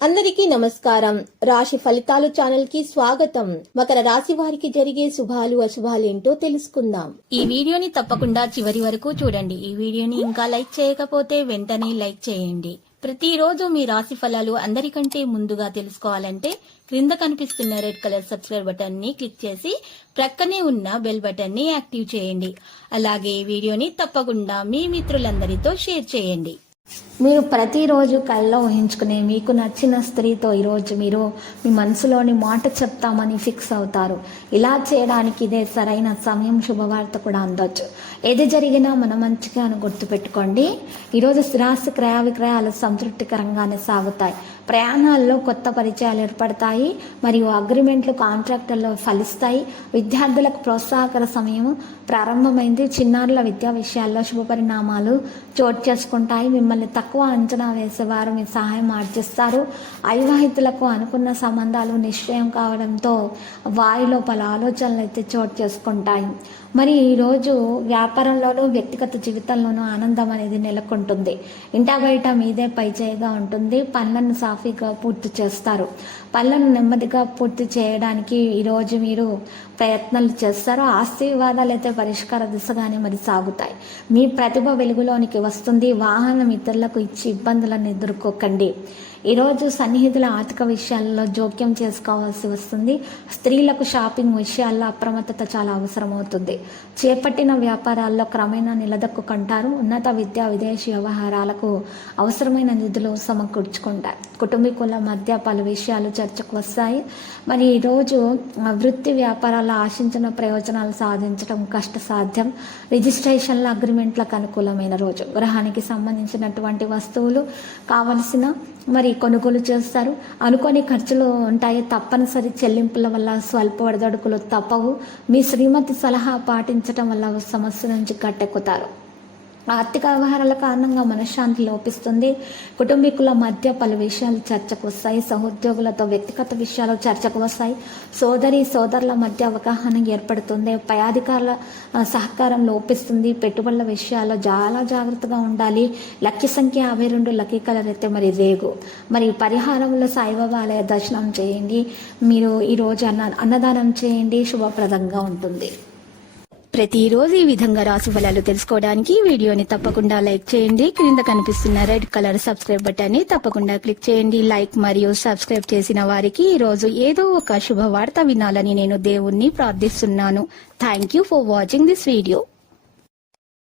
అందరికీ నమస్కారం. రాశి ఫలితాలు ఛానల్ కి స్వాగతం. మకర రాశి వారికి జరిగే శుభాలు అశుభాలు ఏంటో తెలుసుకుందాం. ఈ వీడియోని తప్పకుండా చివరి వరకు చూడండి. ఈ వీడియోని ఇంకా లైక్ చేయకపోతే వెంటనే లైక్ చేయండి. ప్రతిరోజు మీ రాశి ఫలాలు అందరికంటే ముందుగా తెలుసుకోవాలంటే క్రింద కనిపిస్తున్న రెడ్ కలర్ సబ్స్క్రైబ్ బటన్ ని క్లిక్ చేసి ప్రక్కనే ఉన్న బెల్ బటన్ ని యాక్టివ్ చేయండి. అలాగే ఈ వీడియోని తప్పకుండా మీ మిత్రులందరితో షేర్ చేయండి. మీరు ప్రతిరోజు కళ్ళలో ఊహించుకునే మీకు నచ్చిన స్త్రీతో ఈరోజు మీరు మీ మనసులోని మాట చెప్తామని ఫిక్స్ అవుతారు. ఇలా చేయడానికి ఇదే సరైన సమయం. శుభవార్త కూడా అందొచ్చు. ఏది జరిగినా మన మంచిగా అని గుర్తుపెట్టుకోండి. ఈరోజు స్థిరాస్తి క్రయ విక్రయాలు సంతృప్తికరంగానే సాగుతాయి. ప్రయాణాల్లో కొత్త పరిచయాలు ఏర్పడతాయి మరియు అగ్రిమెంట్లు కాంట్రాక్టుల్లో ఫలిస్తాయి. విద్యార్థులకు ప్రోత్సాహకర సమయం ప్రారంభమైంది. చిన్నారుల విద్యా విషయాల్లో శుభ పరిణామాలు చోటు చేసుకుంటాయి. మిమ్మల్ని తక్కువ అంచనా వేసేవారు మీ సహాయం ఆర్జిస్తారు. అవివాహితులకు అనుకున్న సంబంధాలు నిశ్చయం కావడంతో వారిలో పలు ఆలోచనలు అయితే చోటు చేసుకుంటాయి. మరి ఈరోజు వ్యాపారంలోనూ వ్యక్తిగత జీవితంలోనూ ఆనందం అనేది నెలకొంటుంది. ఇంటా బయట మీదే పైచేయిగా ఉంటుంది. పనులను సాఫీగా పూర్తి చేస్తారు. పనులను నెమ్మదిగా పూర్తి చేయడానికి ఈరోజు మీరు ప్రయత్నాలు చేస్తారు. ఆస్తి వివాదాలు అయితే పరిష్కార దిశగానే మరి సాగుతాయి. మీ ప్రతిభ వెలుగులోనికి వస్తుంది. వాహనం ఇతరులకు ఇచ్చి ఇబ్బందులను ఎదుర్కోకండి. ఈరోజు సన్నిహితుల ఆర్థిక విషయాల్లో జోక్యం చేసుకోవాల్సి వస్తుంది. స్త్రీలకు షాపింగ్ విషయాల్లో అప్రమత్తత చాలా అవసరం అవుతుంది. చేపట్టిన వ్యాపారాల్లో క్రమేణా నిలదొక్కుంటారు. ఉన్నత విద్యా విదేశీ వ్యవహారాలకు అవసరమైన నిధులు సమకూర్చుకుంటారు. కుటుంబీకుల మధ్య పలు విషయాలు చర్చకు వస్తాయి. మరి ఈరోజు వృత్తి వ్యాపారాల్లో ఆశించిన ప్రయోజనాలు సాధించడం కష్టసాధ్యం. రిజిస్ట్రేషన్ల అగ్రిమెంట్లకు అనుకూలమైన రోజు. గృహానికి సంబంధించినటువంటి వస్తువులు కావలసిన మరి కొనుగోలు చేస్తారు. అనుకోని ఖర్చులు ఉంటాయి. తప్పనిసరి చెల్లింపుల వల్ల స్వల్ప ఒడిదొడుకులు తప్పవు. మీ శ్రీమతి సలహా పాటించడం వల్ల సమస్య నుంచి గట్టెక్కుతారు. ఆర్థిక వ్యవహారాల కారణంగా మనశ్శాంతి లోపిస్తుంది. కుటుంబీకుల మధ్య పలు విషయాలు చర్చకు వస్తాయి. సహోద్యోగులతో వ్యక్తిగత విషయాలు చర్చకు వస్తాయి. సోదరుల మధ్య అవగాహన ఏర్పడుతుంది. పై అధికారుల సహకారం లోపిస్తుంది. పెట్టుబడుల విషయాల్లో చాలా జాగ్రత్తగా ఉండాలి. లక్కీ సంఖ్య 52, లక్కీ కలర్ అయితే మరి రేగు. మరి పరిహారంలో సాయిబాబా ఆలయ దర్శనం చేయండి. మీరు ఈరోజు అన్నదానం చేయండి. శుభప్రదంగా ఉంటుంది. ప్రతిరోజు ఈ విధంగా రాశి ఫలాలు తెలుసుకోవడానికి వీడియోని తప్పకుండా లైక్ చేయండి. క్రింద కనిపిస్తున్న రెడ్ కలర్ సబ్స్క్రైబ్ బటన్ ని తప్పకుండా క్లిక్ చేయండి. లైక్ మరియు సబ్స్క్రైబ్ చేసిన వారికి ఈ రోజు ఏదో ఒక శుభవార్త వినాలని నేను దేవుణ్ణి ప్రార్థిస్తున్నాను. Thank you for watching this video.